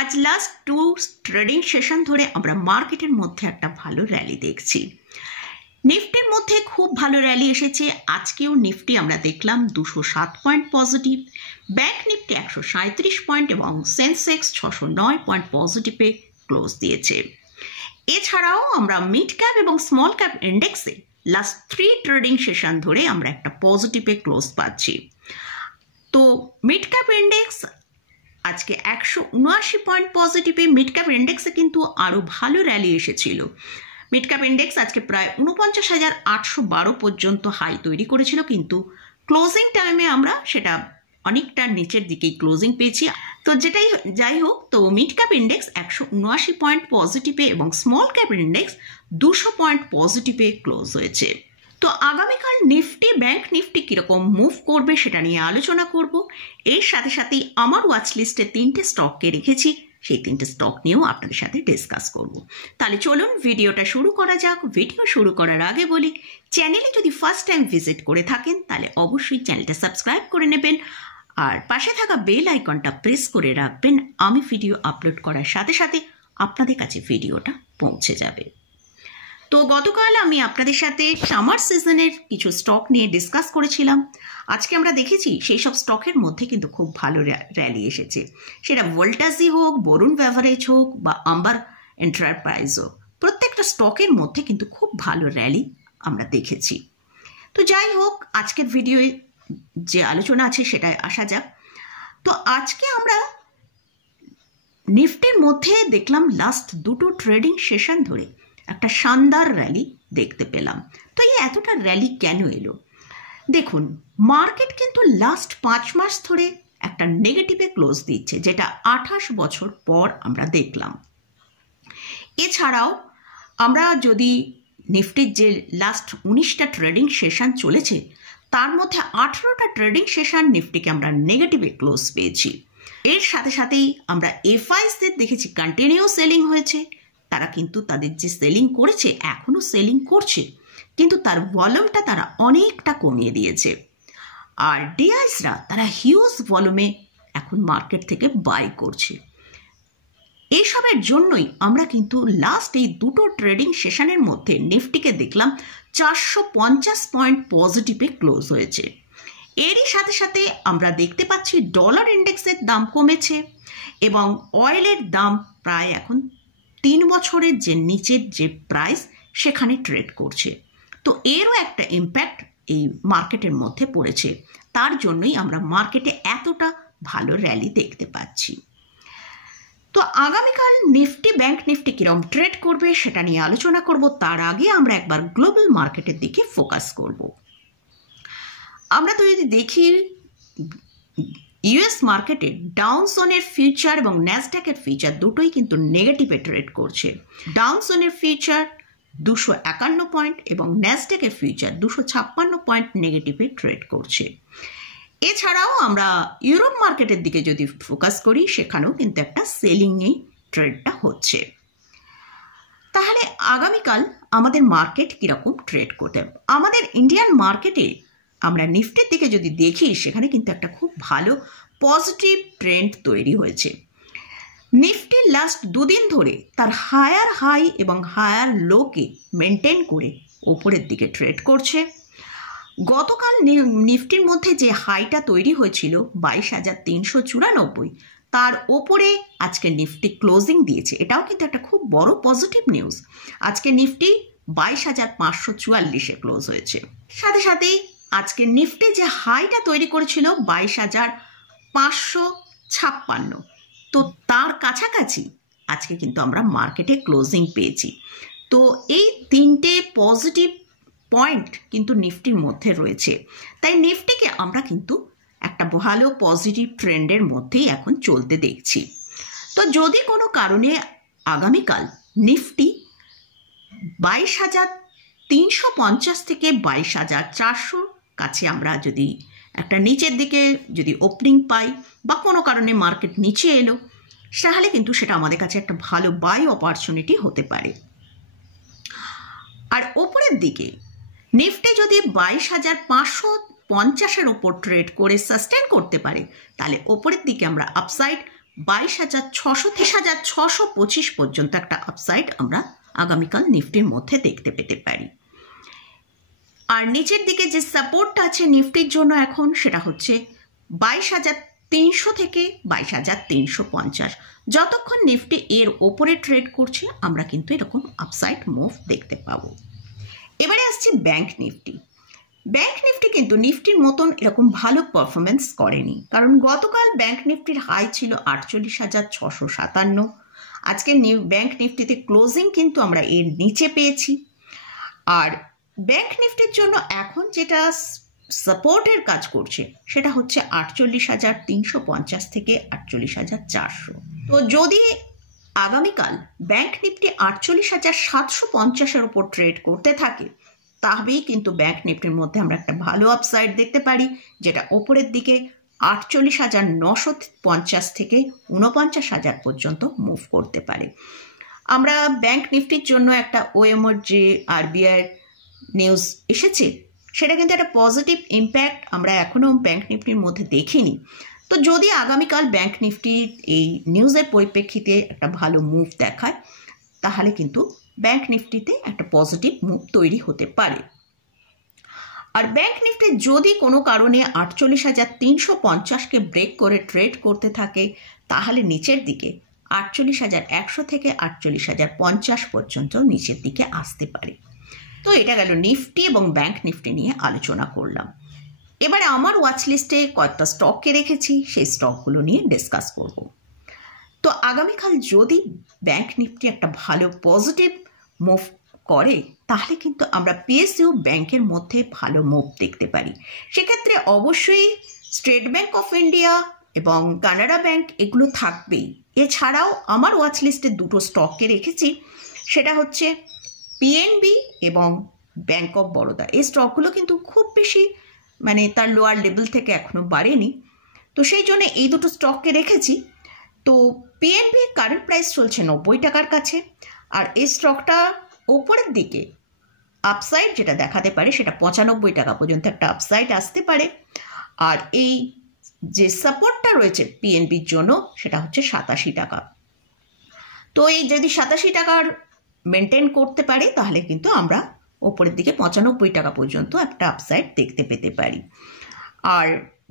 আজ last 2 trading session ধরে আমরা মার্কেটের মধ্যে একটা ভালো র্যালি দেখছি। নিফটির মধ্যে খুব ভালো র্যালি এসেছে। আজকেও নিফটি আমরা দেখলাম 207 point positive, bank Nifty 137 point এবং সেন্সেক্স 609 পয়েন্ট পজিটিভে ক্লোজ দিয়েছে। এছাড়াও আমরা মিড ক্যাপ এবং স্মল ক্যাপ ইন্ডেক্সে লাস্ট 3 ট্রেডিং সেশন ধরে আমরা একটা পজিটিভে ক্লোজ পাচ্ছি। তো মিড ক্যাপ ইন্ডেক্স আজকে 179 পয়েন্ট পজিটিভে। মিড ক্যাপ ইন্ডেক্সে কিন্তু আরও ভালো র্যালি এসেছিল। মিড ক্যাপ ইন্ডেক্স আজকে প্রায় 49,812 পর্যন্ত হাই তৈরি করেছিল, কিন্তু ক্লোজিং টাইমে আমরা সেটা অনেকটা নিচের দিকেই ক্লোজিং পেয়েছি। তো যাই হোক, তো মিড ক্যাপ ইন্ডেক্স 179 পয়েন্ট পজিটিভে এবং স্মল ক্যাপ ইন্ডেক্স 200 পয়েন্ট পজিটিভে ক্লোজ হয়েছে। তো আগামীকাল নিফটি ব্যাংক নিফটি কীরকম মুভ করবে সেটা নিয়ে আলোচনা করব। এর সাথে সাথেই আমার ওয়াচ লিস্টে 3টে স্টককে রেখেছি, সেই 3টে স্টক নিয়েও আপনাদের সাথে ডিসকাস করব। তাহলে চলুন ভিডিওটা শুরু করা যাক। ভিডিও শুরু করার আগে বলি, চ্যানেলে যদি ফার্স্ট টাইম ভিজিট করে থাকেন তাহলে অবশ্যই চ্যানেলটা সাবস্ক্রাইব করে নেবেন আর পাশে থাকা বেল আইকনটা প্রেস করে রাখবেন। আমি ভিডিও আপলোড করার সাথে সাথে আপনাদের কাছে ভিডিওটা পৌঁছে যাবে। তো গতকাল আমি আপনাদের সাথে সামার সিজনের কিছু স্টক নিয়ে ডিসকাস করেছিলাম। আজকে আমরা দেখেছি সেই সব স্টকের মধ্যে কিন্তু খুব ভালো র্যালি এসেছে, সেটা ভোল্টাসই হোক, বরুণ বেভারেজ হোক বা আম্বার এন্টারপ্রাইজ হোক, প্রত্যেকটা স্টকের মধ্যে কিন্তু খুব ভালো র্যালি আমরা দেখেছি। তো যাই হোক, আজকের ভিডিওয়ে যে আলোচনা আছে সেটায় আসা যাক। তো আজকে আমরা নিফটির মধ্যে দেখলাম লাস্ট 2টো ট্রেডিং সেশন ধরে একটা শানদার র্যালি দেখতে পেলাম। তো এই এতটা র্যালি কেন এলো? দেখুন, মার্কেট কিন্তু লাস্ট 5 মাস ধরে একটা নেগেটিভে ক্লোজ দিচ্ছে, যেটা 28 বছর পর আমরা দেখলাম। এছাড়াও আমরা যদি নিফটির যে লাস্ট 19টা ট্রেডিং সেশন চলেছে তার মধ্যে 18টা ট্রেডিং সেশন নিফটিকে আমরা নেগেটিভে ক্লোজ পেয়েছি। এর সাথে সাথেই আমরা এফআইসদের দেখেছি কন্টিনিউ সেলিং হয়েছে। তারা কিন্তু তাদের যে সেলিং করেছে এখনও সেলিং করছে, কিন্তু তার ভলিউমটা তারা অনেকটা কমিয়ে দিয়েছে। আর ডিআইসরা তারা হিউজ ভলিউমে এখন মার্কেট থেকে বাই করছে। এইসবের জন্যই আমরা কিন্তু লাস্ট এই 2টো ট্রেডিং সেশনের মধ্যে নিফটিকে দেখলাম 450 পয়েন্ট পজিটিভে ক্লোজ হয়েছে। এরই সাথে সাথে আমরা দেখতে পাচ্ছি ডলার ইন্ডেক্সের দাম কমেছে এবং অয়েলের দাম প্রায় এখন 3 বছরের যে নিচের যে প্রাইস সেখানে ট্রেড করছে। তো এরও একটা ইম্প্যাক্ট এই মার্কেটের মধ্যে পড়েছে। তার জন্যই আমরা মার্কেটে এতটা ভালো র্যালি দেখতে পাচ্ছি। তো আগামীকাল নিফটি ব্যাংক নিফটি কিরম ট্রেড করবে সেটা নিয়ে আলোচনা করব। তার আগে আমরা একবার গ্লোবাল মার্কেটের দিকে ফোকাস করব। আমরা তো যদি দেখি ইউএস মার্কেটে ডাউনসনের ফিউচার এবং ন্যাসড্যাকের ফিউচার দুটোই কিন্তু নেগেটিভে ট্রেড করছে। ডাউনসনের ফিউচার 251 পয়েন্ট এবং ন্যাসড্যাকের ফিউচার 256 পয়েন্ট নেগেটিভে ট্রেড করছে। এছাড়াও আমরা ইউরোপ মার্কেটের দিকে যদি ফোকাস করি সেখানেও কিন্তু একটা সেলিংয়ে ট্রেডটা হচ্ছে। তাহলে আগামীকাল আমাদের মার্কেট কীরকম ট্রেড করতে হবে? আমাদের ইন্ডিয়ান মার্কেটে আমরা নিফটির দিকে যদি দেখি সেখানে কিন্তু একটা খুব ভালো পজিটিভ ট্রেন্ড তৈরি হয়েছে। নিফটি লাস্ট 2 দিন ধরে তার হায়ার হাই এবং হায়ার লোকে মেনটেন করে ওপরের দিকে ট্রেড করছে। গতকাল নিফটির মধ্যে যে হাইটা তৈরি হয়েছিল 22,394, তার ওপরে আজকে নিফটি ক্লোজিং দিয়েছে। এটাও কিন্তু একটা খুব বড় পজিটিভ নিউজ। আজকে নিফটি 22,544-এ ক্লোজ হয়েছে। সাথে সাথেই আজকে নিফটি যে হাইটা তৈরি করেছিল 22,556, তো তার কাছাকাছি আজকে কিন্তু আমরা মার্কেটে ক্লোজিং পেয়েছি। তো এই 3টে পজিটিভ পয়েন্ট কিন্তু নিফটির মধ্যে রয়েছে। তাই নিফটিকে আমরা কিন্তু একটা ভালো পজিটিভ ট্রেন্ডের মধ্যেই এখন চলতে দেখছি। তো যদি কোনো কারণে আগামীকাল নিফটি 22,350 থেকে 22,400 কাছে আমরা যদি একটা নিচের দিকে যদি ওপেনিং পাই বা কোনো কারণে মার্কেট নিচে এলো, তাহলে কিন্তু সেটা আমাদের কাছে একটা ভালো বাই অপরচুনিটি হতে পারে। আর ওপরের দিকে নিফটি যদি 22,550-এর ওপর ট্রেড করে সাস্টেন করতে পারে তাহলে ওপরের দিকে আমরা আপসাইড 22,625 পর্যন্ত একটা আপসাইড আমরা আগামীকাল নিফটির মধ্যে দেখতে পেতে পারি। আর নিচের দিকে যে সাপোর্টটা আছে নিফটির জন্য এখন সেটা হচ্ছে 22,300 থেকে 22,350। যতক্ষণ নিফটি এর ওপরে ট্রেড করছে আমরা কিন্তু এরকম আপসাইড মুভ দেখতে পাবো। এবারে আসছে ব্যাংক নিফটি। ব্যাংক নিফটি কিন্তু নিফটির মতন এরকম ভালো পারফরমেন্স করেনি, কারণ গতকাল ব্যাংক নিফটির হাই ছিল 48,657। আজকে ব্যাংক নিফটিতে ক্লোজিং কিন্তু আমরা এর নিচে পেয়েছি। আর ব্যাংক নিফটির জন্য এখন যেটা সাপোর্টের কাজ করছে সেটা হচ্ছে 48,350 থেকে 48,400। তো যদি আগামীকাল ব্যাংক নিফটি 48,750-এর উপর ট্রেড করতে থাকে তবেই কিন্তু ব্যাংক নিফটির মধ্যে আমরা একটা ভালো আপসাইড দেখতে পারি, যেটা ওপরের দিকে 48,950 থেকে 49,000 পর্যন্ত মুভ করতে পারে। আমরা ব্যাংক নিফটির জন্য একটা ওএমওর যে আরবিআই নিউজ এসেছে সেটা কিন্তু একটা পজিটিভ ইম্প্যাক্ট আমরা এখনও ব্যাংক নিফটির মধ্যে দেখিনি। তো যদি আগামীকাল ব্যাংক নিফটি এই নিউজের পরিপ্রেক্ষিতে একটা ভালো মুভ দেখায় তাহলে কিন্তু ব্যাংক নিফটিতে একটা পজিটিভ মুভ তৈরি হতে পারে। আর ব্যাংক নিফটি যদি কোনো কারণে 48,350-কে ব্রেক করে ট্রেড করতে থাকে তাহলে নিচের দিকে 48,100 থেকে 48,050 পর্যন্ত নিচের দিকে আসতে পারে। তো এটা গেল নিফটি এবং ব্যাংক নিফটি নিয়ে আলোচনা করলাম। এবারে আমার ওয়াচ লিস্টে কয়েকটা স্টককে রেখেছি, সেই স্টকগুলো নিয়ে ডিসকাস করব। তো আগামীকাল যদি ব্যাংক নিফটি একটা ভালো পজিটিভ মুভ করে তাহলে কিন্তু আমরা পিএসইউ ব্যাংকের মধ্যে ভালো মুভ দেখতে পারি। সেক্ষেত্রে অবশ্যই স্টেট ব্যাংক অফ ইন্ডিয়া এবং কানাড়া ব্যাংক এগুলো থাকবেই। এছাড়াও আমার ওয়াচ লিস্টে দুটো স্টককে রেখেছি, সেটা হচ্ছে পিএনবি এবং ব্যাংক অফ বরোদা। এই স্টকগুলো কিন্তু খুব বেশি মানে তার লোয়ার লেভেল থেকে এখনও বাড়েনি, তো সেই জন্য এই দুটো স্টককে রেখেছি। তো পিএনবি কারেন্ট প্রাইস চলছে 90 টাকার কাছে, আর এই স্টকটা ওপরের দিকে আপসাইড যেটা দেখাতে পারে সেটা 95 টাকা পর্যন্ত একটা আপসাইড আসতে পারে। আর এই যে সাপোর্টটা রয়েছে পিএনবির জন্য সেটা হচ্ছে 87 টাকা। তো এই যদি 87 টাকার মেনটেন করতে পারে তাহলে কিন্তু আমরা ওপরের দিকে 95 টাকা পর্যন্ত একটা আপসাইড দেখতে পেতে পারি। আর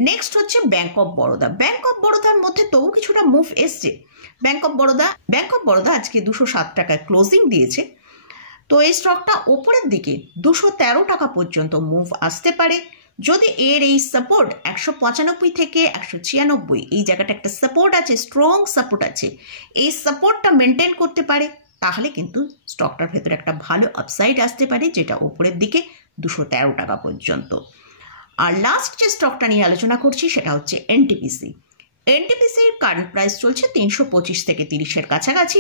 নেক্সট হচ্ছে bank of Baroda. Bank of বরোদার মধ্যে তবু কিছুটা মুভ এসছে। ব্যাংক অফ বরোদা আজকে 207 টাকায় ক্লোজিং দিয়েছে। তো এই স্টকটা ওপরের দিকে 213 টাকা পর্যন্ত মুভ আসতে পারে। যদি এর এই সাপোর্ট 195 থেকে 196 এই জায়গাটা একটা সাপোর্ট আছে, স্ট্রং সাপোর্ট আছে, এই সাপোর্টটা মেনটেন করতে পারে তাহলে কিন্তু স্টকটার ভেতরে একটা ভালো আপসাইড আসতে পারে, যেটা ওপরের দিকে 213 টাকা পর্যন্ত। আর লাস্ট যে স্টকটা নিয়ে আলোচনা করছি সেটা হচ্ছে এনটিপিসি। এনটিপিসির কারেন্ট প্রাইস চলছে 325 থেকে 30-এর কাছাকাছি।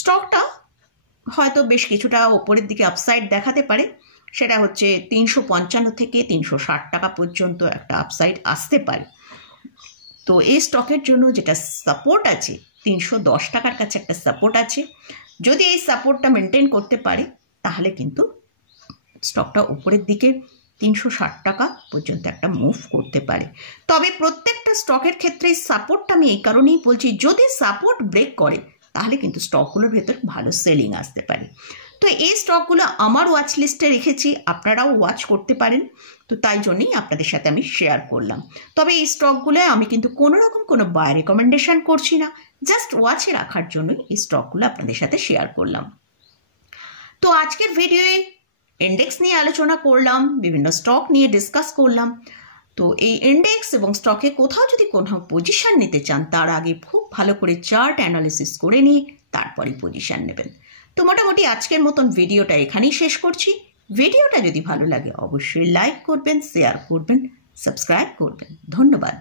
স্টকটা হয়তো বেশ কিছুটা ওপরের দিকে আপসাইড দেখাতে পারে, সেটা হচ্ছে 355 থেকে 360 টাকা পর্যন্ত একটা আপসাইড আসতে পারে। তো এই স্টকের জন্য যেটা সাপোর্ট আছে 310 টাকার কাছে একটা সাপোর্ট আছে। যদি এই সাপোর্টটা মেনটেন করতে পারে তাহলে কিন্তু স্টকটা উপরের দিকে 360 টাকা পর্যন্ত একটা মুভ করতে পারে। তবে প্রত্যেকটা স্টকের ক্ষেত্রে সাপোর্টটা আমি এই কারণেই বলছি, যদি সাপোর্ট ব্রেক করে তাহলে কিন্তু স্টকগুলোর ভেতর ভালো সেলিং আসতে পারে। তো এই স্টকগুলো আমার ওয়াচ লিস্টে রেখেছি, আপনারাও ওয়াচ করতে পারেন। তো তাই জন্যই আপনাদের সাথে আমি শেয়ার করলাম। তবে এই স্টকগুলো আমি কিন্তু কোনো রকম কোনো বাই রেকমেন্ডেশন করছি না, জাস্ট ওয়াচে রাখার জন্যই এই স্টকগুলো আপনাদের সাথে শেয়ার করলাম। তো আজকের ভিডিওয়ে ইন্ডেক্স নিয়ে আলোচনা করলাম, বিভিন্ন স্টক নিয়ে ডিসকাস করলাম। তো এই ইন্ডেক্স এবং স্টকে কোথাও যদি কোনো পজিশন নিতে চান তার আগে খুব ভালো করে চার্ট অ্যানালিসিস করে নিয়ে তারপরই পজিশন নেবেন। তো মোটামুটি আজকের মতন ভিডিওটা এখানেই শেষ করছি। ভিডিওটা যদি ভালো লাগে অবশ্যই লাইক করবেন, শেয়ার করবেন, সাবস্ক্রাইব করবেন। ধন্যবাদ।